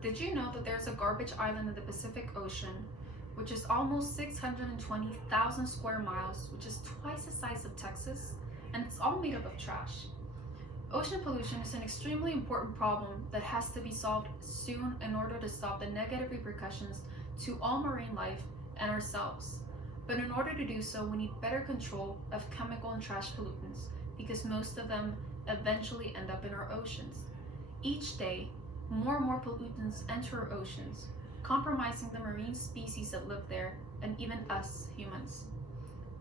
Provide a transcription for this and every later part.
Did you know that there's a garbage island in the Pacific Ocean, which is almost 620,000 square miles, which is twice the size of Texas, and it's all made up of trash? Ocean pollution is an extremely important problem that has to be solved soon in order to stop the negative repercussions to all marine life and ourselves. But in order to do so, we need better control of chemical and trash pollutants because most of them eventually end up in our oceans. Each day, more and more pollutants enter our oceans, compromising the marine species that live there and even us humans.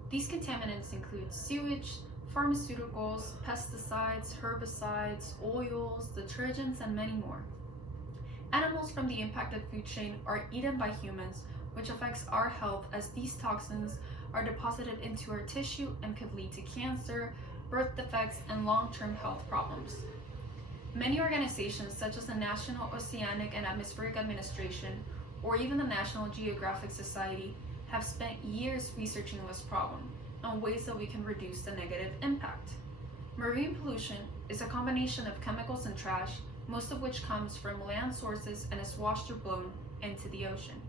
These contaminants include sewage, pharmaceuticals, pesticides, herbicides, oils, detergents, and many more. Animals from the impacted food chain are eaten by humans, which affects our health as these toxins are deposited into our tissue and could lead to cancer, birth defects, and long-term health problems. Many organizations, such as the National Oceanic and Atmospheric Administration, or even the National Geographic Society, have spent years researching this problem and ways that we can reduce the negative impact. Marine pollution is a combination of chemicals and trash, most of which comes from land sources and is washed or blown into the ocean.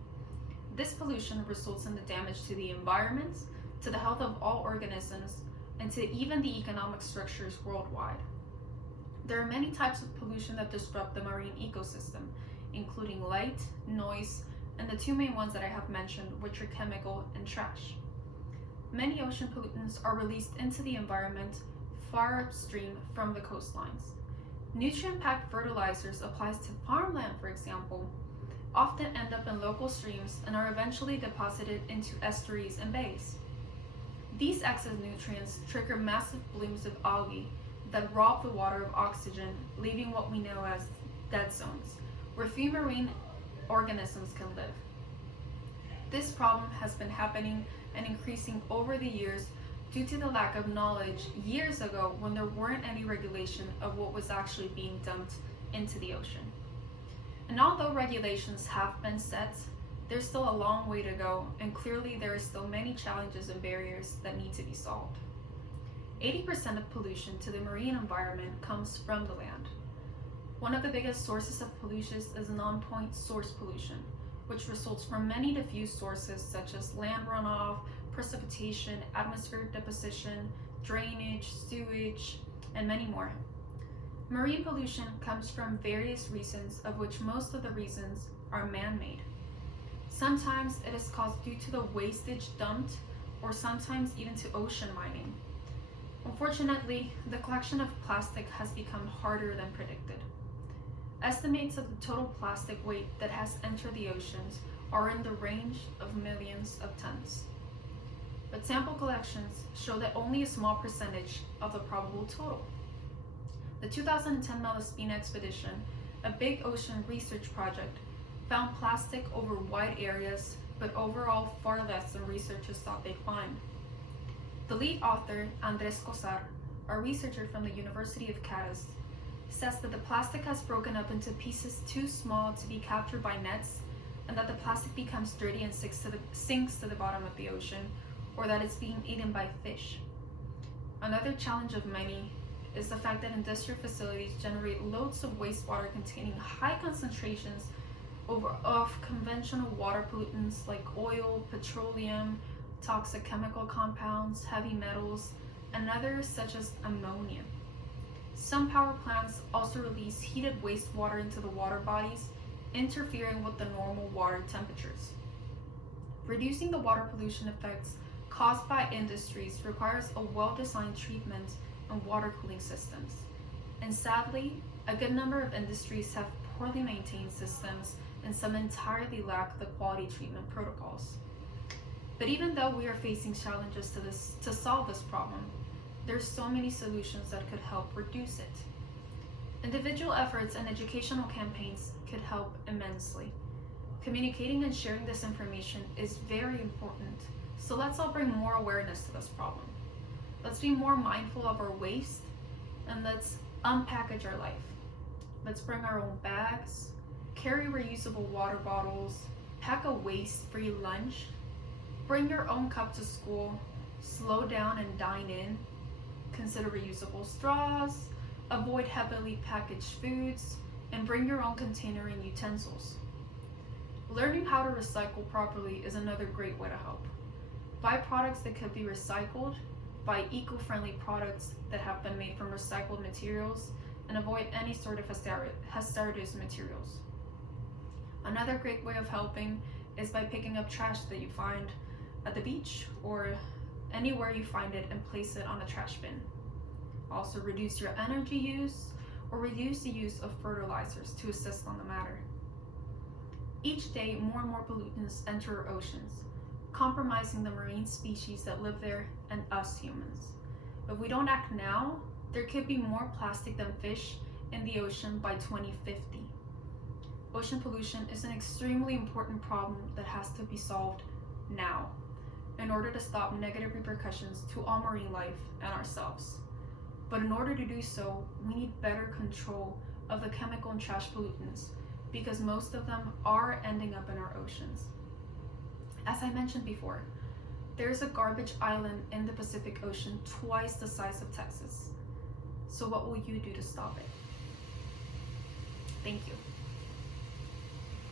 This pollution results in the damage to the environment, to the health of all organisms, and to even the economic structures worldwide. There are many types of pollution that disrupt the marine ecosystem, including light, noise, and the two main ones that I have mentioned, which are chemical and trash. Many ocean pollutants are released into the environment far upstream from the coastlines. Nutrient-packed fertilizers applied to farmland, for example, often end up in local streams and are eventually deposited into estuaries and bays. These excess nutrients trigger massive blooms of algae that rob the water of oxygen, leaving what we know as dead zones, where few marine organisms can live. This problem has been happening and increasing over the years due to the lack of knowledge years ago when there weren't any regulation of what was actually being dumped into the ocean. And although regulations have been set, there's still a long way to go, and clearly there are still many challenges and barriers that need to be solved. 80% of pollution to the marine environment comes from the land. One of the biggest sources of pollution is non-point source pollution, which results from many diffuse sources such as land runoff, precipitation, atmospheric deposition, drainage, sewage, and many more. Marine pollution comes from various reasons, of which most of the reasons are man-made. Sometimes it is caused due to the wastage dumped, or sometimes even to ocean mining. Unfortunately, the collection of plastic has become harder than predicted. Estimates of the total plastic weight that has entered the oceans are in the range of millions of tons. But sample collections show that only a small percentage of the probable total. The 2010 Malaspina expedition, a big ocean research project, found plastic over wide areas, but overall far less than researchers thought they'd find. The lead author, Andres Cosar, a researcher from the University of Cádiz, says that the plastic has broken up into pieces too small to be captured by nets, and that the plastic becomes dirty and sinks to the bottom of the ocean, or that it's being eaten by fish. Another challenge of many is the fact that industrial facilities generate loads of wastewater containing high concentrations of conventional water pollutants like oil, petroleum, toxic chemical compounds, heavy metals, and others such as ammonia. Some power plants also release heated wastewater into the water bodies, interfering with the normal water temperatures. Reducing the water pollution effects caused by industries requires a well-designed treatment and water cooling systems. And sadly, a good number of industries have poorly maintained systems, and some entirely lack the quality treatment protocols. But even though we are facing challenges to solve this problem, there's so many solutions that could help reduce it. Individual efforts and educational campaigns could help immensely. Communicating and sharing this information is very important, so let's all bring more awareness to this problem. Let's be more mindful of our waste, and let's unpackage our life. Let's bring our own bags, carry reusable water bottles, pack a waste-free lunch, bring your own cup to school, slow down and dine in, consider reusable straws, avoid heavily packaged foods, and bring your own container and utensils. Learning how to recycle properly is another great way to help. Buy products that could be recycled, buy eco-friendly products that have been made from recycled materials, and avoid any sort of hazardous materials. Another great way of helping is by picking up trash that you find at the beach or anywhere you find it and place it on a trash bin. Also, reduce your energy use or reduce the use of fertilizers to assist on the matter. Each day, more and more pollutants enter our oceans, compromising the marine species that live there and us humans. If we don't act now, there could be more plastic than fish in the ocean by 2050. Ocean pollution is an extremely important problem that has to be solved now in order to stop negative repercussions to all marine life and ourselves. But in order to do so, we need better control of the chemical and trash pollutants because most of them are ending up in our oceans. As I mentioned before, there's a garbage island in the Pacific Ocean twice the size of Texas. So what will you do to stop it? Thank you.